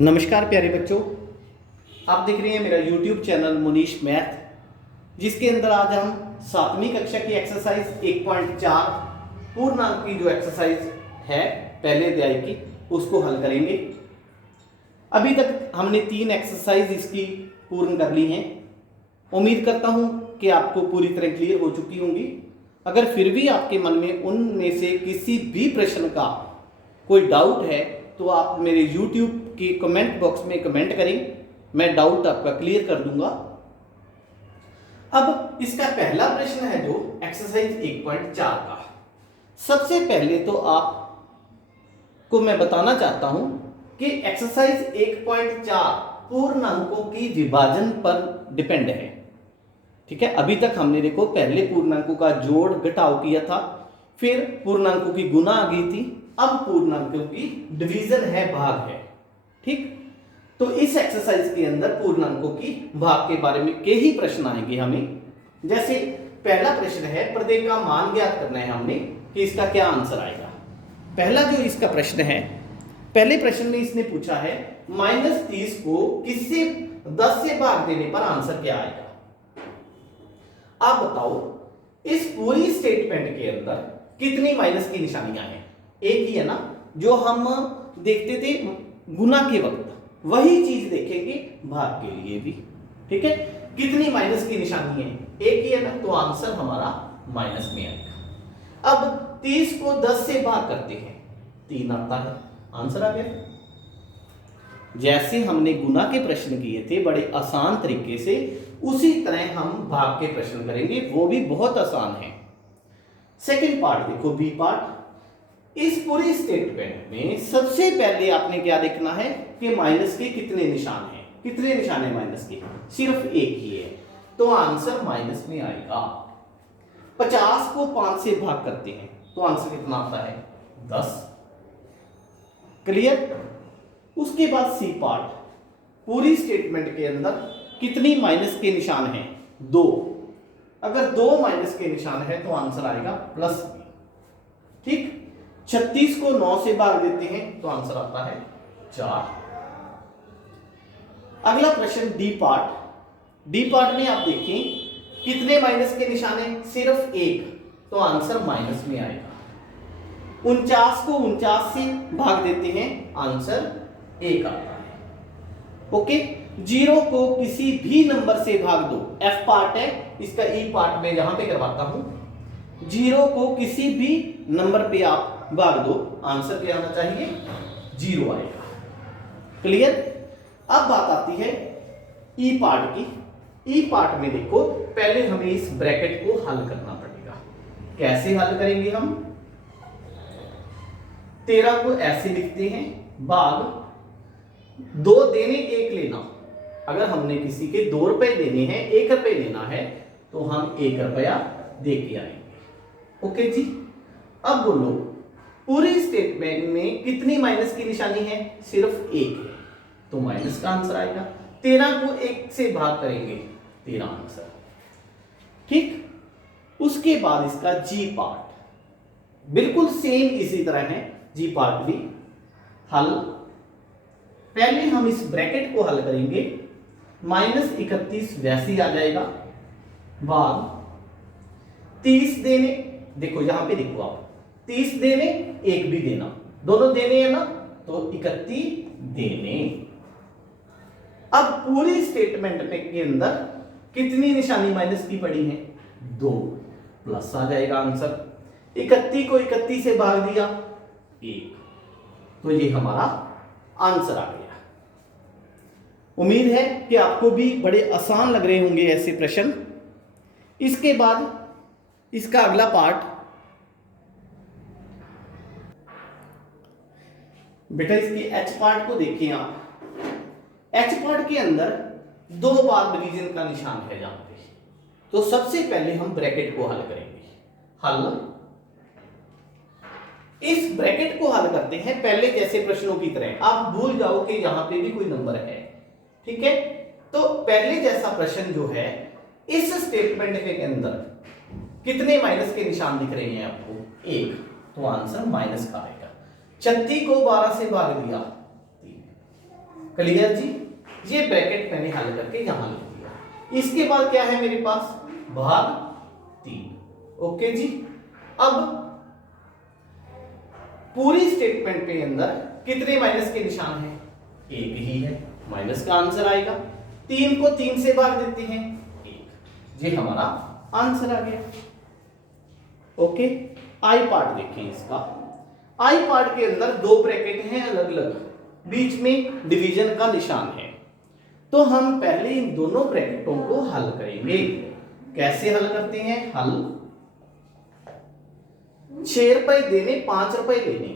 नमस्कार प्यारे बच्चों, आप देख रहे हैं मेरा YouTube चैनल मुनीश मैथ, जिसके अंदर आज हम 7वीं कक्षा की एक्सरसाइज 1.4 पूर्णांक की जो एक्सरसाइज है पहले अध्याय की उसको हल करेंगे। अभी तक हमने 3 एक्सरसाइज इसकी पूर्ण कर ली हैं। उम्मीद करता हूं कि आपको पूरी तरह क्लियर हो चुकी होंगी। अगर फिर भी आपके मन में उनमें से किसी भी प्रश्न का कोई डाउट है तो आप मेरे YouTube के कमेंट बॉक्स में कमेंट करें, मैं डाउट आपका क्लियर कर दूंगा। अब इसका पहला प्रश्न है जो एक्सरसाइज 1.4 का। सबसे पहले तो आपको मैं बताना चाहता हूं कि एक्सरसाइज 1.4 पूर्णांकों की विभाजन पर डिपेंड है। ठीक है, अभी तक हमने देखो पहले पूर्णांकों का जोड़ घटाव किया था, फिर पूर्णांकों की गुना आ गई थी, अब पूर्णांकों की डिवीजन है, भाग है। ठीक, तो इस एक्सरसाइज के अंदर पूर्णांकों की भाग के बारे में के ही प्रश्न आएंगे हमें। जैसे पहला प्रश्न है, प्रत्येक का मान ज्ञात करना है हमने कि इसका क्या आंसर आएगा। पहला जो इसका प्रश्न है, पहले प्रश्न में इसने पूछा है -30 को किससे 10 से भाग देने पर आंसर क्या आएगा। आप बताओ इस पूरी स्टेटमेंट के अंदर कितनी माइनस की निशानियां हैं। एक ही है ना, जो हम देखते थे गुना के वक्त, वही चीज देखेंगे भाग के लिए भी। ठीक है, कितनी माइनस की निशानी है, एक ही है ना, तो आंसर हमारा माइनस में आएगा। अब 30 को 10 से भाग करते हैं, 3 आता है, आंसर आ गया। जैसे हमने गुना के प्रश्न किए थे बड़े आसान तरीके से, उसी तरह हम भाग के प्रश्न करेंगे, वो भी बहुत आसान है। सेकंड पार्ट देखो, बी पार्ट। इस पूरी स्टेटमेंट में सबसे पहले आपने क्या देखना है कि माइनस के कितने निशान हैं। कितने निशान है माइनस के? सिर्फ एक ही है, तो आंसर माइनस में आएगा। 50 को 5 से भाग करते हैं तो आंसर कितना आता है? 10। क्लियर। उसके बाद सी पार्ट, पूरी स्टेटमेंट के अंदर कितनी माइनस के निशान हैं? 2। अगर 2 माइनस के निशान है तो आंसर आएगा प्लस। ठीक, 36 को 9 से भाग देते हैं तो आंसर आता है 4। अगला प्रश्न डी पार्ट। डी पार्ट में आप देखें कितने माइनस के निशान हैं? सिर्फ एक, तो आंसर माइनस में आएगा। 49 को 49 से भाग देते हैं, आंसर 1 आता है। ओके, 0 को किसी भी नंबर से भाग दो, एफ पार्ट है इसका, ई पार्ट में यहां पे करवाता हूं। 0 को किसी भी नंबर पे आप भाग दो, आंसर क्या आना चाहिए? 0 आएगा। क्लियर। अब बात आती है ई पार्ट की। ई पार्ट में देखो पहले हमें इस ब्रैकेट को हल करना पड़ेगा। कैसे हल करेंगे हम? 13 को ऐसे लिखते हैं, भाग 2 देने 1 लेना। अगर हमने किसी के 2 रुपए देने हैं, 1 रुपए लेना है, तो हम 1 रुपया दे के आएंगे। ओके जी। अब बोलो पूरी स्टेटमेंट में कितनी माइनस की निशानी है? सिर्फ 1 है, तो माइनस का आंसर आएगा। 13 को 1 से भाग करेंगे, 13 आंसर। ठीक, उसके बाद इसका जी पार्ट बिल्कुल सेम इसी तरह है। जी पार्ट भी हल, पहले हम इस ब्रैकेट को हल करेंगे, -31 वैसे ही आ जाएगा, भाग 30 देने, देखो यहां पे देखो आप, 30 देने 1 भी देना, दोनों देने हैं ना, तो 31 देने। अब पूरी स्टेटमेंट के अंदर कितनी निशानी माइनस की पड़ी है? 2, प्लस आ जाएगा आंसर। 31 को 31 से भाग दिया, 1, तो ये हमारा आंसर आ गया। उम्मीद है कि आपको भी बड़े आसान लग रहे होंगे ऐसे प्रश्न। इसके बाद इसका अगला पार्ट, बेटा इसके एच पार्ट को देखें आप। एच पार्ट के अंदर 2 बार डिवीजन का निशान है जहां पे, तो सबसे पहले हम ब्रैकेट को हल करेंगे। हल, इस ब्रैकेट को हल करते हैं पहले जैसे प्रश्नों की तरह। आप भूल जाओ कि यहां पे भी कोई नंबर है। ठीक है, तो पहले जैसा प्रश्न जो है, इस स्टेटमेंट के अंदर कितने माइनस के निशान दिख रहे हैं आपको? 1, तो आंसर माइनस का आएगा। 36 को 12 से भाग दिया, क्लियर जी। ये ब्रैकेट मैंने हल करके यहां लिख दिया। इसके बाद क्या है मेरे पास, भाग 3। ओके जी। अब पूरी स्टेटमेंट के अंदर कितने माइनस के निशान हैं, एक ही है, माइनस का आंसर आएगा। 3 को 3 से भाग देते हैं 1, ये हमारा आंसर आ गया। ओके, आई पार्ट देखें इसका। आई पार्ट के अंदर दो ब्रैकेट हैं अलग अलग, बीच में डिवीजन का निशान है। तो हम पहले इन दोनों ब्रैकेटों को हल करेंगे। कैसे हल करते हैं, हल 6 रुपए देने 5 रुपए लेने,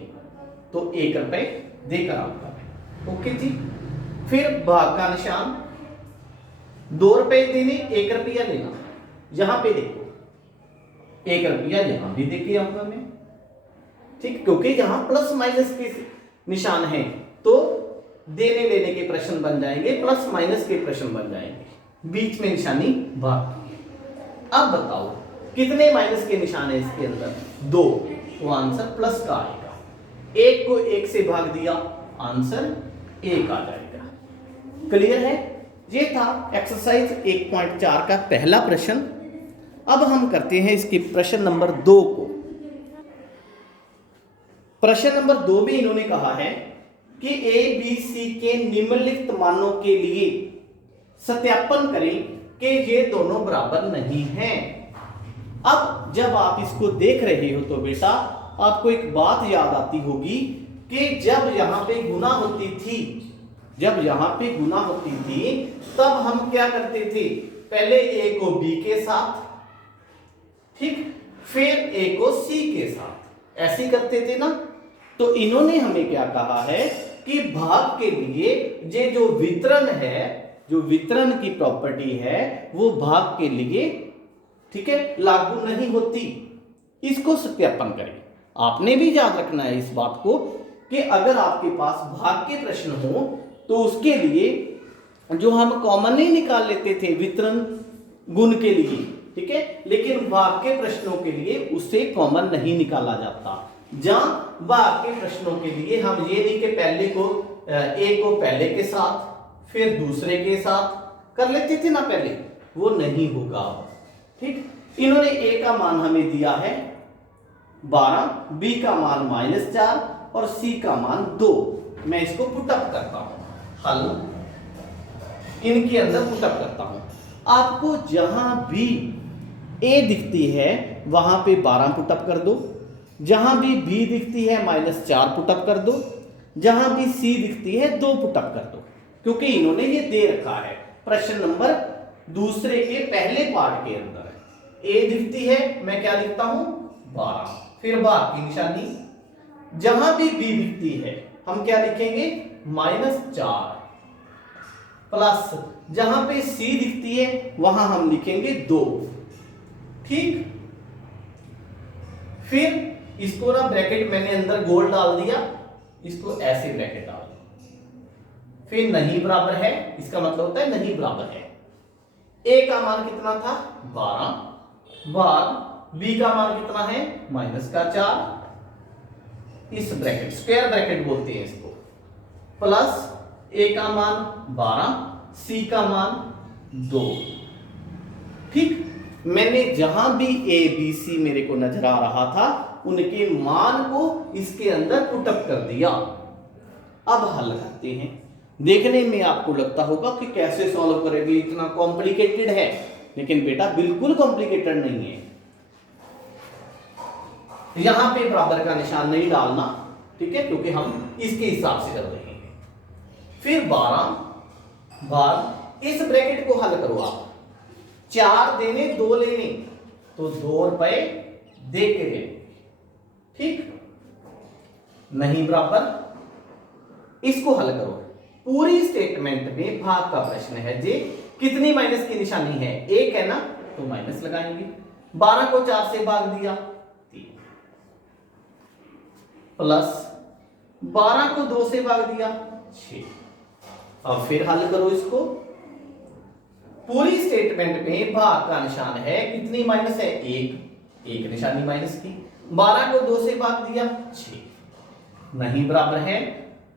तो 1 रुपए देकर आऊंगा। ओके जी। फिर भाग का निशान, 2 रुपए देने 1 रुपया लेना, यहां पे देखो 1 रुपया यहां भी देके आऊंगा मैं, ठीक, क्योंकि यहां प्लस माइनस के निशान है तो देने लेने के प्रश्न बन जाएंगे, प्लस माइनस के प्रश्न बन जाएंगे, बीच में निशानी भाग की। अब बताओ कितने माइनस के निशान है इसके अंदर, 2, तो आंसर प्लस का आएगा। 1 को 1 से भाग दिया, आंसर 1 आ जाएगा। क्लियर है। ये था एक्सरसाइज 1.4 का पहला प्रश्न। अब हम करते हैं इसके प्रश्न नंबर 2 को। प्रश्न नंबर 2 में इन्होंने कहा है कि ए बी सी के निम्नलिखित मानों के लिए सत्यापन करें कि ये दोनों बराबर नहीं हैं। अब जब आप इसको देख रहे हो तो बेटा आपको एक बात याद आती होगी कि जब यहां पे गुना होती थी, तब हम क्या करते थे, पहले ए को बी के साथ, ठीक, फिर ए को सी के साथ, ऐसे करते थे ना। तो इन्होंने हमें क्या कहा है कि भाग के लिए ये जो वितरण है, जो वितरण की प्रॉपर्टी है वो भाग के लिए, ठीक है, लागू नहीं होती। इसको सत्यापन करें। आपने भी याद रखना है इस बात को कि अगर आपके पास भाग के प्रश्न हो तो उसके लिए जो हम कॉमन ही निकाल लेते थे वितरण गुण के लिए, ठीक है, लेकिन भाग के प्रश्नों के लिए उससे कॉमन नहीं निकाला जाता। जहां भाग के प्रश्नों के लिए हम ये नहीं कि पहले को ए को पहले के साथ फिर दूसरे के साथ कर लेते थे ना पहले, वो नहीं होगा। ठीक, इन्होंने ए का मान हमें दिया है 12, बी का मान -4 और सी का मान 2। मैं इसको पुटअप करता हूं, हल इनके अंदर पुटअप करता हूं। आपको जहां भी ए दिखती है वहां पे 12 पुटअप कर दो, जहां भी बी दिखती है -4 पुटअप कर दो, जहां भी सी दिखती है 2 पुटअप कर दो, क्योंकि इन्होंने ये दे रखा है प्रश्न नंबर दूसरे के पहले पार्ट के अंदर। ए दिखती है, मैं क्या लिखता हूं 12, फिर भाग की निशानी, जहां भी बी दिखती है हम क्या लिखेंगे -4, प्लस जहां पे सी दिखती है वहां हम लिखेंगे 2। ठीक, फिर इसको ना ब्रैकेट मैंने अंदर गोल डाल दिया, इसको ऐसे ब्रैकेट डाल दिया, फिर नहीं बराबर है, इसका मतलब होता है नहीं बराबर है। ए का मान कितना था 12, भाग बी का मान कितना है -4, इस ब्रैकेट स्क्वायर ब्रैकेट बोलते हैं इसको, प्लस ए का मान 12, सी का मान 2। ठीक, मैंने जहां भी ए बी सी मेरे को नजर आ रहा था उनके मान को इसके अंदर पुटअप कर दिया। अब हल करते हैं। देखने में आपको लगता होगा कि कैसे सॉल्व करेंगे, इतना कॉम्प्लिकेटेड है, लेकिन बेटा बिल्कुल कॉम्प्लिकेटेड नहीं है। यहां पे बराबर का निशान नहीं डालना, ठीक है, क्योंकि हम इसके हिसाब से कर रहे हैं। फिर 12 भाग, इस ब्रैकेट को हल करो आप, 4 देने 2 लेने, तो 2 रुपए दे के देने। ठीक, नहीं बराबर, इसको हल करो। पूरी स्टेटमेंट में भाग का प्रश्न है जी, कितनी माइनस की निशानी है, 1 है ना, तो माइनस लगाएंगे। 12 को 4 से भाग दिया 3, प्लस 12 को 2 से भाग दिया 6। अब फिर हल करो इसको। पूरी स्टेटमेंट में भाग का निशान है, कितनी माइनस है 1 निशानी माइनस की। 12 को 2 से भाग दिया 6, नहीं बराबर है,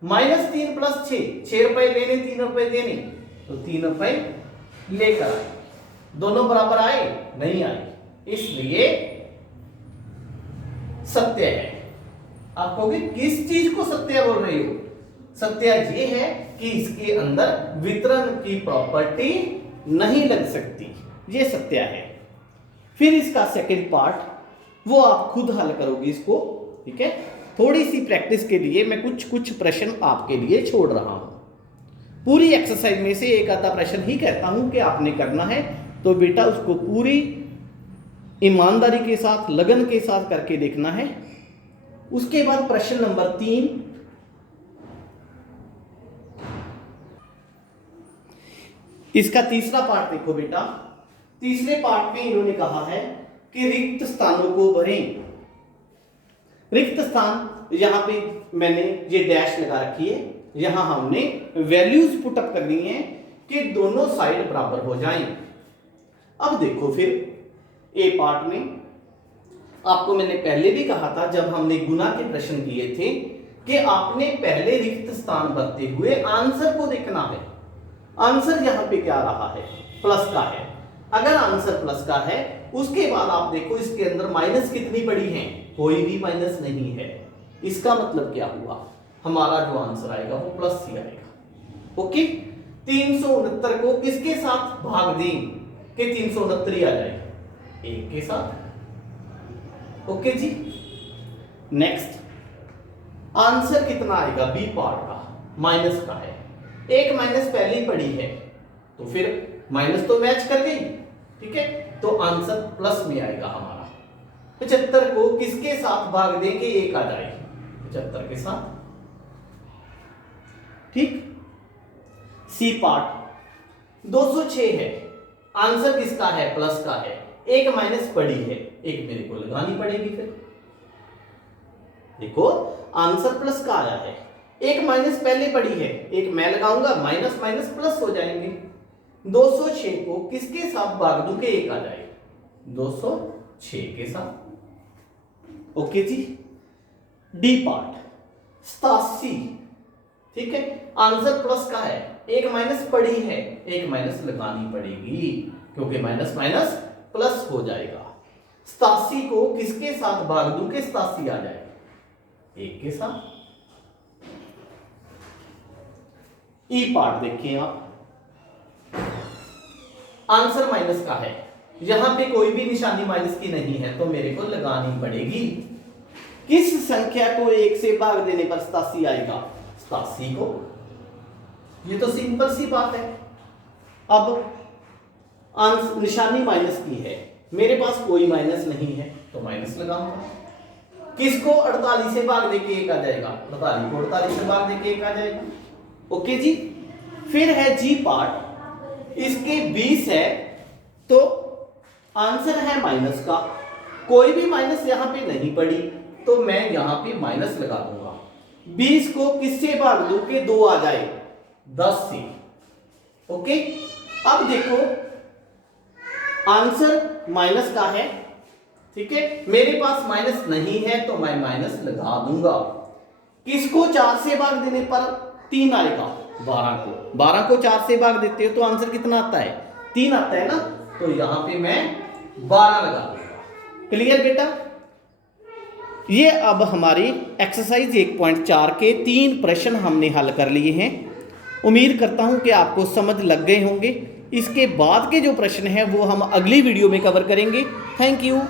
-3 + 6, 6 रुपए लेने 3 रुपए देने, तो 3 रुपए लेकर आए। दोनों बराबर आए? नहीं आए, इसलिए सत्य है। आप कहोगे किस चीज को सत्य बोल रहे हो? सत्य ये है कि इसके अंदर वितरण की प्रॉपर्टी नहीं लग सकती, ये सत्य है। फिर इसका सेकंड पार्ट वो आप खुद हल करोगे इसको, ठीक है। थोड़ी सी प्रैक्टिस के लिए मैं कुछ प्रश्न आपके लिए छोड़ रहा हूं। पूरी एक्सरसाइज में से एक आधा प्रश्न ही कहता हूं कि आपने करना है, तो बेटा उसको पूरी ईमानदारी के साथ, लगन के साथ करके देखना है। उसके बाद प्रश्न नंबर 3, इसका तीसरा पार्ट देखो बेटा। तीसरे पार्ट में इन्होंने कहा है कि रिक्त स्थानों को भरें। रिक्त स्थान, यहां पे मैंने ये डैश लगा रखी है, यहां हमने वैल्यूज पुटअप करनी है कि दोनों साइड बराबर हो जाएं। अब देखो फिर ए पार्ट में आपको मैंने पहले भी कहा था जब हमने गुना के प्रश्न किए थे कि आपने पहले रिक्त स्थान भरते हुए आंसर को देखना है। आंसर यहां पे क्या रहा है? प्लस का है। अगर आंसर प्लस का है, उसके बाद आप देखो इसके अंदर माइनस कितनी पड़ी है? कोई भी माइनस नहीं है। इसका मतलब क्या हुआ? हमारा जो आंसर आएगा वो प्लस ही आएगा। ओके, 369 को किसके साथ भाग दें कि 369 ही आ जाएगा? 1 के साथ। ओके जी। नेक्स्ट, आंसर कितना आएगा? बी पार्ट का, माइनस का है। एक माइनस पहले ही पड़ी है, तो फिर माइनस तो मैच कर गई, ठीक है, तो आंसर प्लस में आएगा हमारा। 75 को किसके साथ भाग दें कि 1 आ जाए? 75 के साथ, ठीक। सी पार्ट 206 है, आंसर किसका है? प्लस का है। एक माइनस पड़ी है, एक मेरे को लगानी पड़ेगी। फिर देखो आंसर प्लस का आया है, एक माइनस पहले पड़ी है, एक मैं लगाऊंगा, माइनस माइनस प्लस हो जाएंगे। 206 को किसके साथ भाग दूं कि 1 आ जाए? 206 के साथ। ओके जी। डी पार्ट 87, ठीक है, आंसर प्लस का है, एक माइनस पड़ी है, एक माइनस लगानी पड़ेगी क्योंकि माइनस माइनस प्लस हो जाएगा। 87 को किसके साथ भाग दूं कि 87 आ जाए? 1 के साथ। ई पार्ट देखिए आप, आंसर माइनस का है, यहां पे कोई भी निशानी माइनस की नहीं है, तो मेरे को लगानी पड़ेगी। किस संख्या को 1 से भाग देने पर 87 आएगा? 87 को। ये तो सिंपल सी बात है। अब आंसर निशानी माइनस की है, मेरे पास कोई माइनस नहीं है, तो माइनस लगाऊंगा। किसको 48 से भाग देके 1 आ जाएगा? 48 को 48 से भाग देके 1 आ जाएगा। ओके जी। फिर है जी पार्ट, इसके 20 है, तो आंसर है माइनस का, कोई भी माइनस यहां पे नहीं पड़ी, तो मैं यहां पे माइनस लगा दूंगा। 20 को किससे भाग दूं कि 2 आ जाए? 10 से। ओके, अब देखो आंसर माइनस का है, ठीक है, मेरे पास माइनस नहीं है, तो मैं माइनस लगा दूंगा। किसको 4 से भाग देने पर 3 आएगा? 12 को। 12 को 4 से भाग देते हो तो आंसर कितना आता है? 3 आता है ना, तो यहां पे मैं 12 लगा दूंगा। क्लियर बेटा? ये अब हमारी एक्सरसाइज 1.4 के 3 प्रश्न हमने हल कर लिए हैं। उम्मीद करता हूं कि आपको समझ लग गए होंगे। इसके बाद के जो प्रश्न हैं वो हम अगली वीडियो में कवर करेंगे। Thank you.